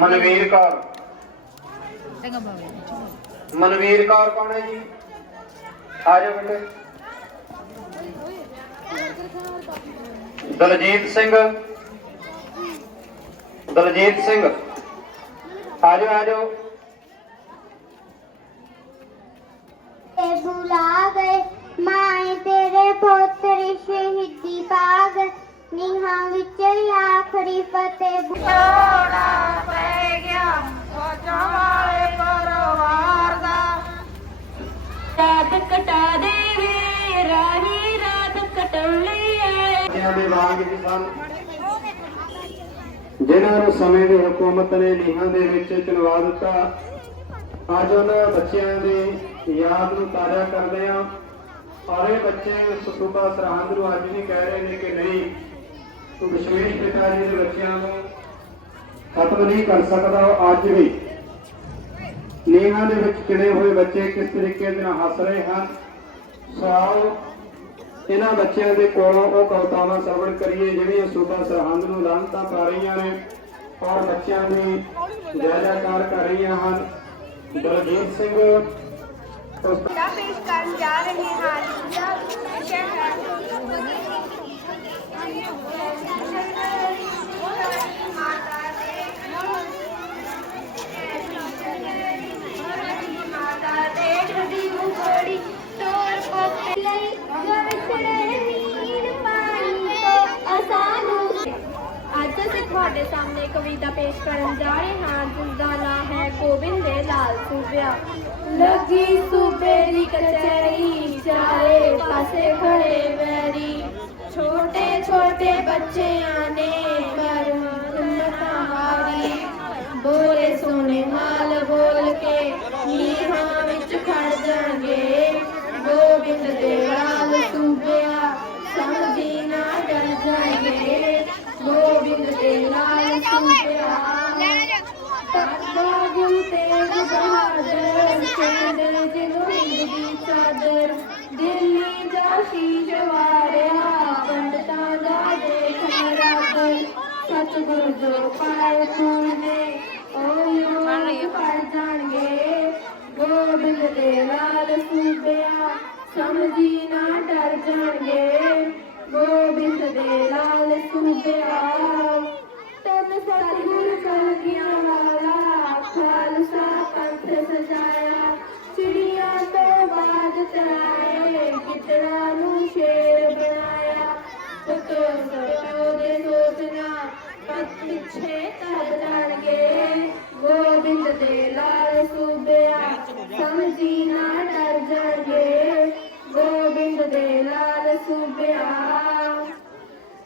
ਮਨਵੀਰ ਕੌਰ। ਚੰਗਾ ਬਾਬੇ ਮਨਵੀਰ ਕੌਰ ਕੌਣ ਹੈ ਜੀ? ਆ ਜਾਓ ਬੇਟੇ। ਦਲਜੀਤ ਸਿੰਘ। ਦਲਜੀਤ ਸਿੰਘ। ਆ ਜਾਓ ਆ ਜਾਓ। ਤੇ ਭੁਲਾ ਗਏ ਮਾਏ ਤੇਰੇ ਪੋਤਰੀ ਸ਼ਹੀਦੀ ਆਖਰੀ ਫਤਿਹ ਬੁਲਾਣਾ ਪੈ ਗਿਆ। ਸੋਚਾਂ ਵਾਲੇ ਪਰਵਾਰ ਦਾ। ਰਾਤ ਕਟਾ ਦੇ ਵੇ ਰਾਹੀ ਰਾਤ ਕਟੌਲੀ ਏ ਬੱਚਿਆਂ ਦੇ ਵਾਂਗ ਜੀ ਸਨ ਜਿਨ੍ਹਾਂ ਨੂੰ ਸਮੇਂ ਦੀ ਹਕੂਮਤ ਨੇ ਨੀਹਾਂ ਦੇ ਵਿੱਚ ਚੁਣਵਾ ਦਿੱਤਾ ਅੱਜ ਉਹਨਾਂ ਬੱਚਿਆਂ ਦੀ ਯਾਦ ਨੂੰ ਤਾਜ਼ਾ ਕਰਦੇ ਆ ਔਰ ਇਹ ਬੱਚੇ ਸਤੂਬਾ ਸਰਹੰਦ ਨੂੰ ਅੱਜ ਵੀ ਕਹਿ ਰਹੇ ਨੇ ਕਿ ਨਹੀਂ ਤੂੰ ਵਿਸ਼ੇਸ਼ ਪਿਤਾ ਜੀ ਦੇ ਬੱਚਿਆਂ ਨੂੰ ਖਤਮ ਨਹੀਂ ਕਰ ਸਕਦਾ ਅੱਜ ਵੀ। ਨੀਹਾਂ ਦੇ ਵਿੱਚ ਚਿਣੇ ਹੋਏ ਬੱਚੇ ਕਿਸ ਤਰੀਕੇ ਦੇ ਨਾਲ ਹੱਸ ਰਹੇ ਹਨ? ਸੋ ਇਹਨਾਂ ਬੱਚਿਆਂ ਦੇ ਕੋਲੋਂ ਉਹ ਕਵਿਤਾਵਾਂ ਸਰਵਣ ਕਰੀਏ, ਜਿਹੜੀਆਂ ਸੂਬਾ ਸਰਹੰਦ ਨੂੰ ਲਾਂਤਾਂ ਪਾ ਰਹੀਆਂ ਨੇ ਔਰ ਬੱਚਿਆਂ ਦੀ ਜੈਕਾਰ ਕਰ ਰਹੀਆਂ ਹਨ। ਦਲਜੀਤ ਸਿੰਘ, ਉਸ ਦਾ ਪੇਸ਼ ਕਰਨ ਜਾ ਰਹੇ ਹਾਂ ਮਾਤਾ ਦੇਖ ਦੀ ਮੁਖੜੀ ਤੋਰ ਪੋਤੇ ਲਈ ਜੋ ਵਿਛੜੇ ਨੀਰ ਪਾਣੀ ਤੋਂ ਅਸਾਨੂੰ ਅੱਜ ਅਸੀਂ ਤੁਹਾਡੇ ਸਾਹਮਣੇ ਕਵਿਤਾ ਪੇਸ਼ ਕਰਨ ਜਾ ਰਹੇ ਹਾਂ ਜਿਸ ਦਾ ਨਾਮ ਹੈ ਗੋਬਿੰਦ ਦੇ ਲਾਲ ਸੂਬਿਆ ਲੱਗੀ ਸੂਬੇ ਦੀ ਕਚਹਿਰੀ ਚਾਰੇ ਪਾਸੇ ਖੜੇ ਵੈਰੀ ਛੋਟੇ ਬੱਚਿਆਂ ਨੇ ਪਰ ਹਿੰਮਤਾਂ ਬੋਲੇ ਸੋਨੇ ਮਾਲ ਬੋਲ ਕੇ ਨੀਹਾਂ ਵਿੱਚ ਖੜ ਜਾਣਗੇ। ਗੋਬਿੰਦ ਦੇ ਲਾਲ ਸੂਬਿਆ ਸਮਝੀ ਨਾ ਡਰ ਜਾਣਗੇ। ਗੋਬਿੰਦ ਦੇ ਲਾਲ ਸੂਬਿਆ ਬਾਬੂ ਤੇਗ ਬਹਾਦਰ ਚੰਦਰ ਜਿਨੋਈ ਦੀ ਚਾਦਰ, ਦਿੱਲੀ ਦਾ ਸ਼ੀਸ਼ ਵਾਰਿਆ ਪੰਡਤਾਂ ਦਾ ਦੇਖ ਨਰਾਦਰ ਸਤਿਗੁਰ ਜੋ ਪਾਏ ਪੂਰਨੇ ਉਹ ਯੋਗ ਪੜ ਜਾਣਗੇ ਗੋਬਿੰਦ ਦੇ ਲਾਲ ਸੂਬਿਆ ਸਮਝੀ ਨਾ ਡਰ ਜਾਣਗੇ ਗੋਬਿੰਦ ਦੇ ਲਾਲ ਸੂਬਿਆ ਤਨ ਸਤਿਗੁਰ ਕਲਗੀਆਂ ਵਾਲਾ ਖਾਲਸਾ ਪੰਥ ਸਜਾਇਆ ਚਿੜੀਆਂ ਤੋਂ ਬਾਦ ਤਰਾਏ ਕਿਤਨਾ ਨੂੰ ਸ਼ੇਰ ਬਣਾਇਆ ਪੁੱਤੋ ਸਤੋ ਦੇ ਸੋਚਣਾ ਪਤ ਪਿੱਛੇ ਤਬ ਜਾਣਗੇ ਗੋਬਿੰਦ ਦੇ ਲਾਲ ਸੂਬਿਆ ਸਮਝੀ ਨਾ ਡਰ ਜਾਣਗੇ ਗੋਬਿੰਦ ਦੇ ਲਾਲ ਸੂਬਿਆ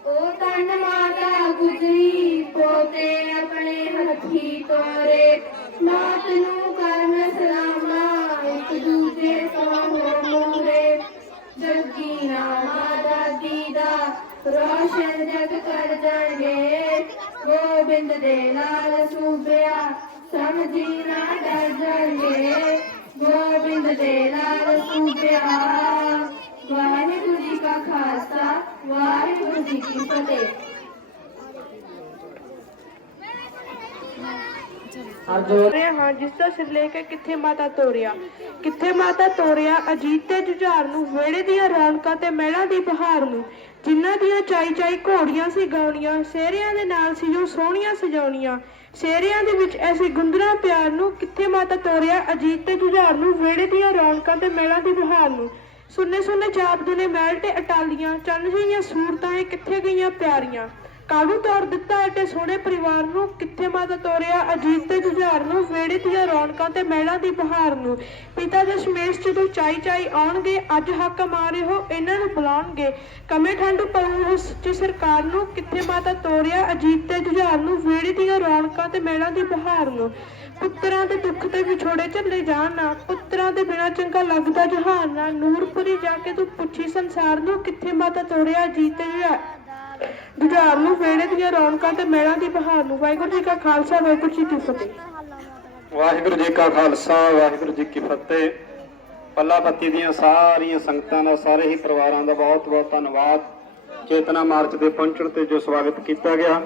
ਉਹ ਤਨ ਮਾਤਾ ਗੁਜਰੀ ਪੋਤੇ ਆਪਣੇ ਹੱਥੀ ਤੋਰੇ ਮਾਤ ਨੂੰ ਕਰਨ ਸਲਾਮਾ ਇੱਕ ਦੂਜੇ ਤੋਂ ਹੋ ਮੂਰੇ ਜੱਗੀ ਨਾਮਾ ਦਾਦੀ ਦਾ ਰੋਸ਼ਨ ਜਗ ਕਰ ਜਾਣਗੇ ਗੋਬਿੰਦ ਦੇ ਲਾਲ ਸੂਬਿਆ, ਸਮਝੀ ਨਾ ਡਰ ਜਾਣਗੇ ਗੋਬਿੰਦ ਦੇ ਲਾਲ ਸੂਬਿਆ, ਵਾਹਿਗੁਰੂ ਜੀ ਕਾ ਖਾਲਸਾ, ਵਾਹਿਗੁਰੂ ਜੀ ਕੀ ਫਤਿਹ। ਅੱਜ ਹਾਂ, ਜਿਸ ਦਾ ਸਿਰਲੇਖ ਹੈ ਕਿੱਥੇ ਮਾਤਾ ਤੋਰਿਆ? ਕਿੱਥੇ ਮਾਤਾ ਤੋਰਿਆ? ਅਜੀਤ ਤੇ ਜੁਝਾਰ ਨੂੰ ਵੇੜੇ ਦੀਆਂ ਰੌਣਕਾਂ ਤੇ ਮਹਿਲਾਂ ਦੀ ਬਹਾਰ ਨੂੰ। ਜਿਨ੍ਹਾਂ ਦੀਆਂ ਚਾਈ ਚਾਈ ਘੋੜੀਆਂ ਸੀ ਗਾਉਣੀਆਂ ਸੇਰਿਆਂ ਦੇ ਨਾਲ ਸੀ ਜੋ ਸੋਹਣੀਆਂ ਸਜਾਉਣੀਆਂ। ਸੇਰਿਆਂ ਦੇ ਵਿੱਚ ਐਸੀ ਗੁੰਦਰਾ ਪਿਆਰ ਨੂੰ ਕਿੱਥੇ ਮਾਤਾ ਤੋਰਿਆ ਅਜੀਤ ਤੇ ਜੁਝਾਰ ਨੂੰ ਵੇੜੇ ਦੀਆਂ ਰੌਣਕਾਂ ਤੇ ਮਹਿਲਾਂ ਦੀ ਬਹਾਰ ਨੂੰ। ਸੁੰਨੇ ਸੁੰਨੇ ਜਾਪਦੇ ਨੇ ਮਹਿਲ ਤੇ ਅਟਾਲੀਆਂ, ਚੰਨ ਜਿਹੀਆਂ ਸੂਰਤਾਂ ਇਹ ਕਿੱਥੇ ਗਈਆਂ ਪਿਆਰੀਆਂ। ਕਾਲੂ ਤੋਰ ਦਿੱਤਾ? ਐਡੇ ਸੋਹਣੇ ਪਰਿਵਾਰ ਨੂੰ ਕਿੱਥੇ ਮਾਤਾ ਤੋਰਿਆ? ਅਜੀਤ ਤੇ ਜੁਝਾਰ ਨੂੰ ਵੇੜੇ ਦੀਆਂ ਰੌਣਕਾਂ ਤੇ ਮਹਿਲਾਂ ਦੀ ਬਹਾਰ ਨੂੰ। ਪਿਤਾ ਦਸ਼ਮੇਸ਼ ਜਦੋਂ ਚਾਈ ਚਾਈ ਆਉਣਗੇ, ਅੱਜ ਹੱਕ ਮਾਰੇ ਹੋ, ਇਹਨਾਂ ਨੂੰ ਬੁਲਾਉਣਗੇ। ਕਮੇ ਠੰਡ ਪਊ ਉਸ ਸਰਕਾਰ ਨੂੰ, ਕਿੱਥੇ ਮਾਤਾ ਤੋਰਿਆ? ਅਜੀਤ ਤੇ ਜੁਝਾਰ ਨੂੰ ਵੇੜੇ ਦੀਆਂ ਰੌਣਕਾਂ ਤੇ ਮਹਿਲਾਂ ਦੀ ਬਹਾਰ ਨੂੰ। ਪੁੱਤਰਾਂ ਦੇ ਦੁੱਖ ਤੇ ਵਿਛੋੜੇ ਝੱਲੇ ਜਾਣ ਨਾ, ਪੁੱਤਰਾਂ ਦੇ ਬਿਨਾ ਚੰਗਾ ਲੱਗਦਾ ਜਹਾਨ ਨਾ। ਨੂਰਪੁਰੀ ਜਾ ਕੇ ਤੂੰ ਪੁੱਛੀ ਸੰਸਾਰ ਨੂੰ, ਕਿੱਥੇ ਮਾਤਾ ਤੋਰਿਆ ਅਜੀਤ ਤੇ ਜੁਝਾਰ ਨੂੰ ਵੇੜੇ ਦੀਆਂ ਰੌਣਕਾਂ ਤੇ ਮਹਿਲਾਂ ਦੀ ਬਹਾਰ ਨੂੰ ਵਾਹਿਗੁਰੂ ਜੀ ਕਾ ਖਾਲਸਾ, ਵਾਹਿਗੁਰੂ ਜੀ ਕੀ ਫਤਿਹ। ਵਾਹਿਗੁਰੂ ਜੀ ਕਾ ਖਾਲਸਾ, ਵਾਹਿਗੁਰੂ ਜੀ ਕੀ ਫਤਿਹ। ਪੱਲਾ ਪੱਤੀ ਦੀਆਂ ਸਾਰੀਆਂ ਸੰਗਤਾਂ ਦਾ ਸਾਰੇ ਹੀ ਪਰਿਵਾਰਾਂ ਦਾ ਬਹੁਤ ਬਹੁਤ ਧੰਨਵਾਦ। ਚੇਤਨਾ ਮਾਰਚ ਦੇ ਪਹੁੰਚਣ ਤੇ ਜੋ ਸਵਾਗਤ ਕੀਤਾ ਗਿਆ।